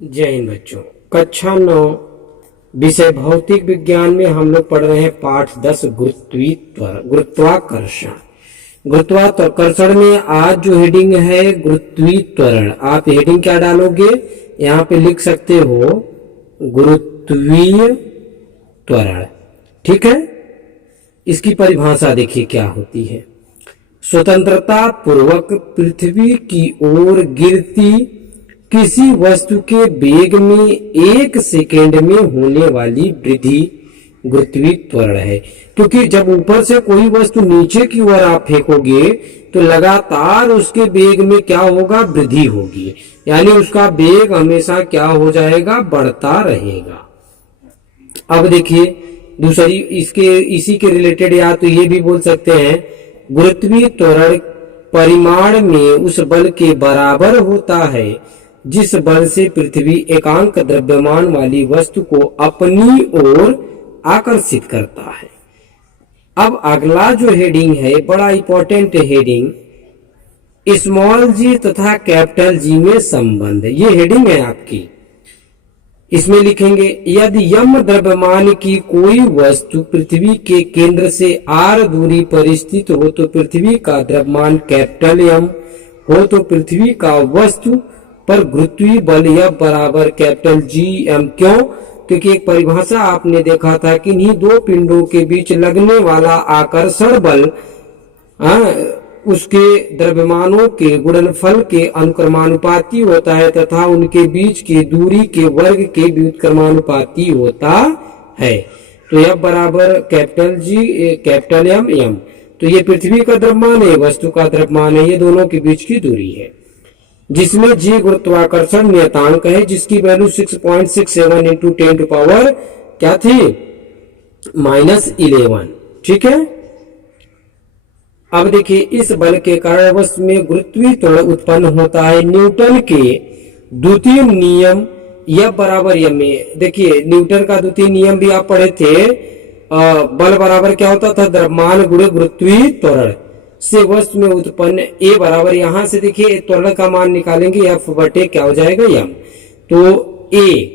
जय हिंद बच्चों। कक्षा 9 विषय भौतिक विज्ञान में हम लोग पढ़ रहे हैं पाठ 10 गुरुत्वाकर्षण। गुरुत्वाकर्षण में आज जो हेडिंग है गुरुत्वीय। आप हेडिंग क्या डालोगे? यहाँ पे लिख सकते हो गुरुत्वीय त्वरण। ठीक है, इसकी परिभाषा देखिए क्या होती है। स्वतंत्रता पूर्वक पृथ्वी की ओर गिरती किसी वस्तु के वेग में 1 सेकेंड में होने वाली वृद्धि गुरुत्वीय त्वरण है। क्योंकि जब ऊपर से कोई वस्तु नीचे की ओर आप फेंकोगे तो लगातार उसके वेग में क्या होगा? वृद्धि होगी, यानी उसका वेग हमेशा क्या हो जाएगा? बढ़ता रहेगा। अब देखिए दूसरी इसी के रिलेटेड, या तो ये भी बोल सकते हैं गुरुत्वीय त्वरण परिमाण में उस बल के बराबर होता है जिस बल से पृथ्वी एकांक द्रव्यमान वाली वस्तु को अपनी ओर आकर्षित करता है। अब अगला जो हेडिंग है बड़ा इंपॉर्टेंट हेडिंग, स्मॉल जी तथा कैपिटल जी में संबंध। ये हेडिंग है आपकी। इसमें लिखेंगे यदि यम द्रव्यमान की कोई वस्तु पृथ्वी के केंद्र से r दूरी पर स्थित हो तो पृथ्वी का द्रव्यमान कैपिटल यम हो तो पृथ्वी का वस्तु पर गुरुत्वीय बल F बराबर कैपिटल जी एम। क्यों? क्योंकि एक परिभाषा आपने देखा था कि इन्हीं दो पिंडों के बीच लगने वाला आकर्षण बल उसके द्रव्यमानों के गुणनफल के अनुक्रमानुपाती होता है तथा उनके बीच की दूरी के वर्ग के व्युत्क्रमानुपाती होता है। तो F बराबर capital G capital M m. तो ये पृथ्वी का द्रव्यमान है, वस्तु का द्रव्यमान है, ये दोनों के बीच की दूरी है, जिसमें g गुरुत्वाकर्षण नियतांक है, जिसकी वैल्यू 6.67 इंटू 10 टू पावर क्या थी? -11। ठीक है। अब देखिए इस बल के कारण वस्तु में गुरुत्वीय त्वरण उत्पन्न होता है। न्यूटन के द्वितीय नियम F बराबर m में, देखिए न्यूटन का द्वितीय नियम भी आप पढ़े थे। बल बराबर क्या होता था? द्रव्यमान गुणे गुरुत्वीय त्वरण से वस्तु में उत्पन्न A बराबर, यहां से देखिए त्वरण का मान निकालेंगे F बटे क्या हो जाएगा? m। तो A,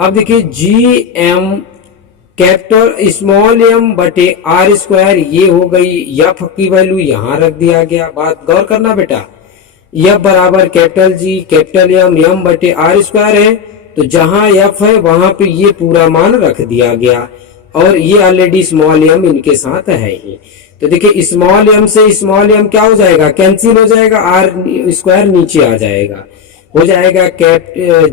अब देखिए G M capital small m बटे r स्क्वायर, ये हो गई F की वैल्यू, यहां रख दिया गया। बात गौर करना बेटा, F बराबर कैपिटल जी कैपिटल m बटे r स्क्वायर है, तो जहां F है वहां पे ये पूरा मान रख दिया गया, और ये ऑलरेडी स्मॉल m इनके साथ है ही। तो देखिए स्मॉल m से स्मॉल m क्या हो जाएगा? कैंसिल हो जाएगा, r स्क्वायर नीचे आ जाएगा, हो जाएगा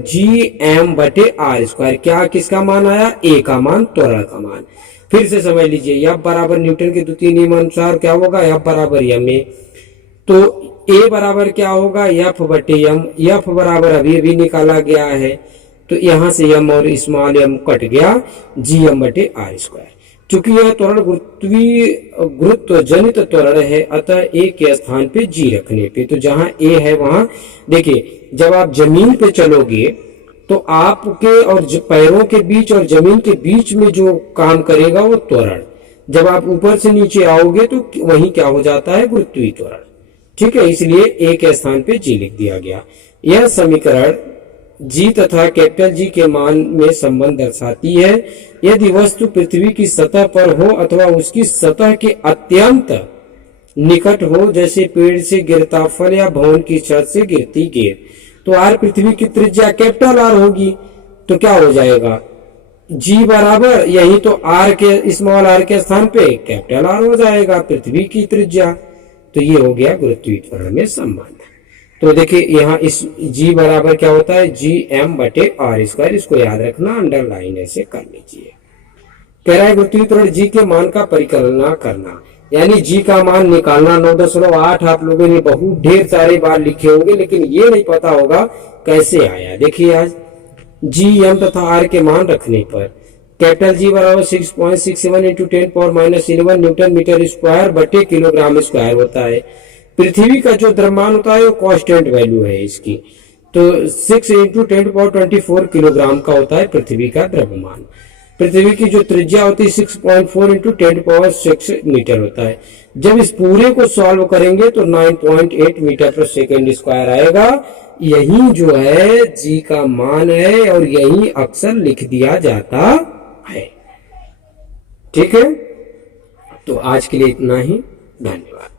जी एम बटे आर स्क्वायर। क्या किसका मान आया? ए का मान, त्वरण का मान। फिर से समझ लीजिए F बराबर न्यूटन के द्वितीय नियम अनुसार क्या होगा? F बराबर m ए। तो A बराबर क्या होगा? F बटे m। F बराबर अभी निकाला गया है, तो यहां से m और स्मॉल m कट गया, जी एम बटे आर स्क्वायर। चूंकि यह त्वरण गुरुत्व जनित त्वरण है, अतः A के स्थान पे G रखने पे, तो जहां A है वहां देखिए जब आप जमीन पे चलोगे तो आपके और पैरों के बीच और जमीन के बीच में जो काम करेगा वो त्वरण, जब आप ऊपर से नीचे आओगे तो वही क्या हो जाता है? गुरुत्वीय त्वरण। ठीक है, इसलिए A के स्थान पे G लिख दिया गया। यह समीकरण G तथा कैपिटल G के मान में संबंध दर्शाती है। यदि वस्तु पृथ्वी की सतह पर हो अथवा उसकी सतह के अत्यंत निकट हो, जैसे पेड़ से गिरता फल या भवन की छत से गिरती गेंद, तो R पृथ्वी की त्रिज्या कैपिटल R होगी, तो क्या हो जाएगा? G बराबर यही तो R के स्मॉल r के स्थान पे कैपिटल R हो जाएगा, पृथ्वी की त्रिज्या। तो ये हो गया गुरुत्वीय त्वरण में संबंध। तो देखिए यहाँ इस G बराबर क्या होता है? जी एम बटे आर स्क्वायर। इसको याद रखना, अंडरलाइन ऐसे कर लीजिए। कह रहा है गुरुत्वीय त्वरण G के मान का परिकलना करना, यानी G का मान निकालना। 9.8 आप लोगों ने बहुत ढेर सारे बार लिखे होंगे, लेकिन ये नहीं पता होगा कैसे आया। देखिए आज जी एम तथा आर के मान रखने पर कैपिटल G बराबर 6.67 into 10 power -11 newton metre square बटे किलोग्राम स्क्वायर होता है। पृथ्वी का जो द्रव्यमान होता है वो कांस्टेंट वैल्यू है इसकी, तो 6 इंटू 10 पावर 24 किलोग्राम का होता है पृथ्वी का द्रव्यमान। पृथ्वी की जो त्रिज्या होती है 6.4 इंटू 10⁶ मीटर होता है। जब इस पूरे को सॉल्व करेंगे तो 9.8 मीटर पर सेकेंड स्क्वायर आएगा। यही जो है जी का मान है और यही अक्सर लिख दिया जाता है। ठीक है, तो आज के लिए इतना ही, धन्यवाद।